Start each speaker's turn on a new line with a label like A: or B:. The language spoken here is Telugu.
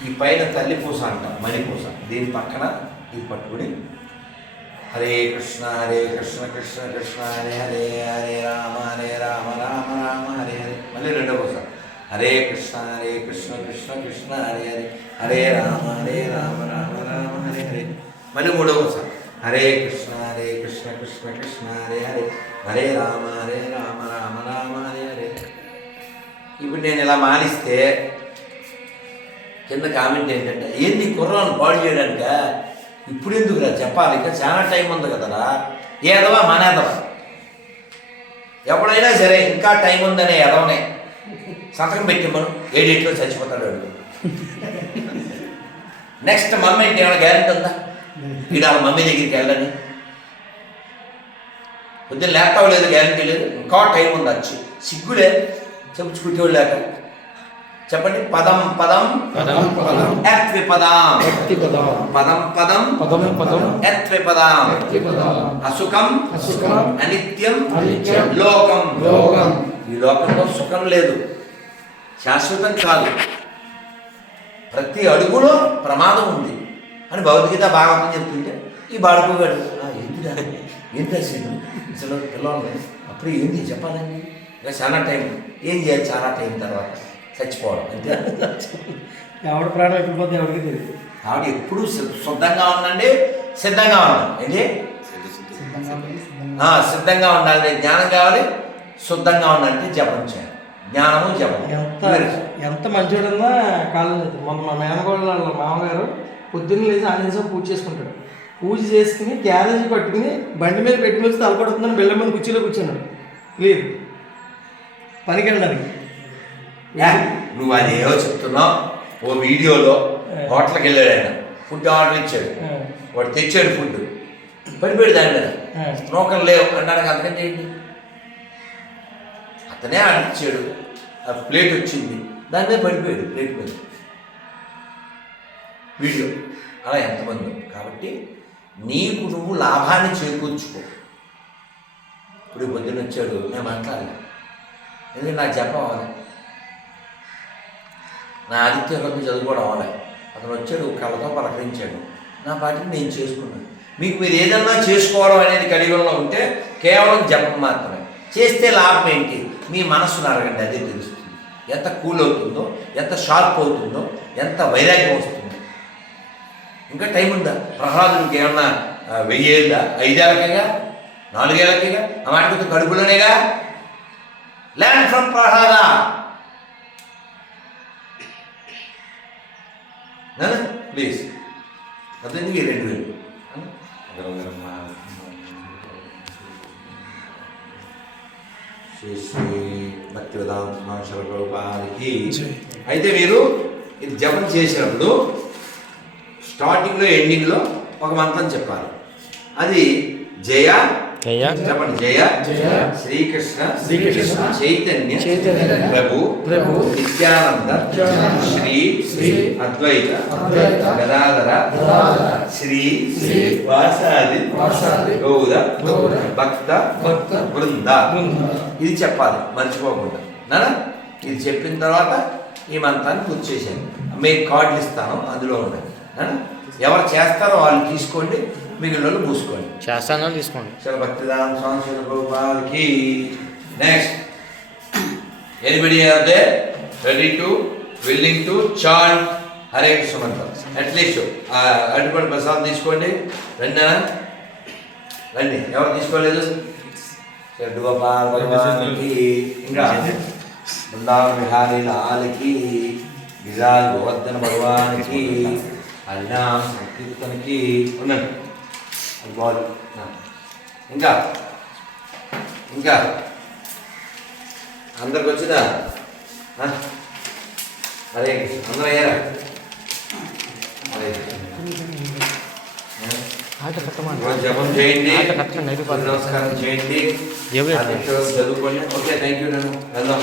A: ఈ పైన తల్లి పూస అంట మణి పూస. దీని పక్కన ఇది పట్టుకుని హరే కృష్ణ హరే కృష్ణ కృష్ణ కృష్ణ హరే హరే హరే రామ హరే రామ రామ రామ హరే హరే. మళ్ళీ రెండో పూస. హరే కృష్ణ హరే కృష్ణ కృష్ణ కృష్ణ హరే హరే. హరే రామ హరే రామ రామ రామ హరే హరే. మళ్ళీ మూడో పూస. హరే కృష్ణ హరే కృష్ణ కృష్ణ కృష్ణ హరే హరే. హరే రామ హరే రామ రామ రామ హరే హరే. ఇప్పుడు నేను ఇలా మానిస్తే కింద కామెంట్ ఏంటంటే ఏంది కుర్రాన్ని పాడు చేయడానిక? ఇప్పుడు ఎందుకురా చెప్పాలి? ఇంకా చాలా టైం ఉంది కదరా. ఏదవా మానేదవా? ఎప్పుడైనా సరే ఇంకా టైం ఉందనే ఎదవనే సంతకం పెట్టి మనం. ఏ చచ్చిపోతాడు వాడు. నెక్స్ట్ మమ్మీ ఏమైనా గ్యారెంటీ ఉందా? వీడు వాళ్ళ మమ్మీ దగ్గరికి వెళ్ళని. పొద్దున్న ల్యాప్టాప్ లేదు గ్యారెంటీ లేదు. ఇంకా టైం ఉంది వచ్చి సిగ్గులే. చెప్పుచుకుంటేవాళ్ళు లేక చెప్పండి. పదం పదం.
B: పదం పదం.
A: ఎత్వి పదం
B: పదం
A: పదం. పదం
B: పదం. పదం
A: ఎత్వి పదం
B: భక్తి పదం
A: అసుఖం.
B: అసుఖం.
A: అనిత్యం.
B: అనిత్యం.
A: లోకం.
B: లోకం.
A: ఈ లోకంలో సుఖం లేదు. శాశ్వతం కాదు. ప్రతి అడుగులో ప్రమాదం ఉంది. అని భౌతికత భాగవతం చెప్తుంటే ఈ బాడుకోగాడు "ఆ, ఏంటిరా ఏంటి అసలు అసలు పిల్లలు అప్పుడు ఏంటి చెప్పాలండి. ఇంకా చాలా టైం ఏం చేయాలి? చాలా టైం తర్వాత. చచ్చిపోవడం అంతే.
C: ఎవడ ప్రాణం ఎప్పుడు పోతే ఎవరికి తెలియదు
A: కాబట్టి ఎప్పుడు శుద్ధంగా ఉండండి సిద్ధంగా ఉండండి ఏంటి?
C: సిద్ధంగా ఉండాలి,
A: ఉండాలి. జ్ఞానం కావాలి శుద్ధంగా ఉండాలంటే జపం చేయాలి. జ్ఞానము జపం
C: ఎంత. ఎంత మంచోడన్నా కాలం లేదు. మొన్న మా మేనగోళ్ళ మామగారు పొద్దున్న లేచి ఆంజనేయ పూజ చేసుకుంటాడు. పూజ చేసుకుని గ్యారేజీ పట్టుకుని బండి మీద పెట్టి మీద తలపడుతుందని బెల్లం మీద కుర్చీలో కూర్చున్నాడు. లేదు. పనికి వెళ్ళడానికి
A: నువ్వు అది ఏవో చెప్తున్నావు. ఓ వీడియోలో హోటల్కి వెళ్ళాడు ఆయన. ఫుడ్ ఆర్డర్ ఇచ్చాడు. వాడు తెచ్చాడు ఫుడ్. పడిపోయాడు దాని మీద. నూకలు లేవు. అనడానికి అంతకంటే ఏంటి అతనే ఆర్డర్ ఇచ్చాడు ఆ ప్లేట్ వచ్చింది. దాని మీద పడిపోయాడు ప్లేట్ మీద. వీడియో. అలా ఎంతమంది. కాబట్టి నీకు నువ్వు లాభాన్ని చేకూర్చుకో. ఇప్పుడు పొద్దున్న వచ్చాడు. నేను మాట్లాడలే. ఎందుకంటే నాకు జపం అవ్వాలి నా ఆదిత్య హృదయం చదువుకోవడం అవ్వలే. అతను వచ్చాడు కళ్ళతో పలకరించాడు. నా పాటిని నేను చేసుకున్నాను. మీకు మీరు ఏదన్నా చేసుకోవడం అనేది కలిగంలో ఉంటే కేవలం జపం మాత్రమే. చేస్తే లాభం ఏంటి? మీ మనస్సును అడగండి అదే తెలుస్తుంది. ఎంత కూల్ అవుతుందో ఎంత షార్ప్ అవుతుందో ఎంత వైరాగ్యం వస్తుందో. ఇంకా టైం ఉందా? ప్రహ్లాదుడికి ఏమన్నా ఆ, వెయ్యేళ్ళ ఐదేళ్ళకేగా? నాలుగేళ్ళకేగా? ఆ మాట కొంచెం కడుపులోనేగా? ల్యాండ్ ఫ్రమ్ ప్రహ్లాద ప్లీజ్ అతనికి రెండు వేలు శ్రీ శ్రీ భక్తి అయితే మీరు ఇది జపం చేసినప్పుడు స్టార్టింగ్లో ఎండింగ్లో ఒక మంత్రం చెప్పాలి. అది జయ
B: జయ.
A: చెప్పండి జయ.
C: జయ.
A: శ్రీకృష్ణ.
C: శ్రీకృష్ణ.
A: చైతన్య.
C: చైతన్య.
A: ప్రభు.
C: ప్రభు.
A: నిత్యానంద. శ్రీ.
C: శ్రీ.
A: అద్వైత.
C: అద్వైత.
A: గదాధర. శ్రీ.
C: శ్రీ.
A: వాసాది.
C: వాసాది.
A: గౌర
C: గౌర
A: భక్త.
C: భక్త.
A: బృంద. ఇది చెప్పాలి. మర్చిపోకుండా. నానా? ఇది చెప్పిన తర్వాత ఈ మంత్రాన్ని పూర్తి చేశాను. మీకు కార్డులు ఇస్తాను. అందులో ఉండండి? ఎవరు చేస్తారో వాళ్ళు తీసుకోండి మిగిలిన వాళ్ళు మూసుకోండి.
B: శాస్త్రాన్ని తీసుకోండి.
A: చల Bhaktidham Swami గోపాల్కి next anybody are they ready to willing to chant Hare Krishna mantra at least అడ్డుపడి ప్రసాదం తీసుకోండి. రండి రండి. ఎవరు తీసుకోలేదు? షడ్డు గోపాల్ భగవాన్కి ఇంకా? బృందావన విహారీ లాల్కి గిరిరాజ్ గోవర్ధన భగవాన్కి హరినామ్ సంకీర్తనకి ఉండండి అది ఆ. ఇంకా ఇంకా. అందరికి వచ్చిందా? అరే అందరూ అయ్యారా? రోజు జపం చేయండి. నమస్కారం చేయండి. చదువుకోండి. ఓకే థ్యాంక్ యూ నేను వెళ్దాం.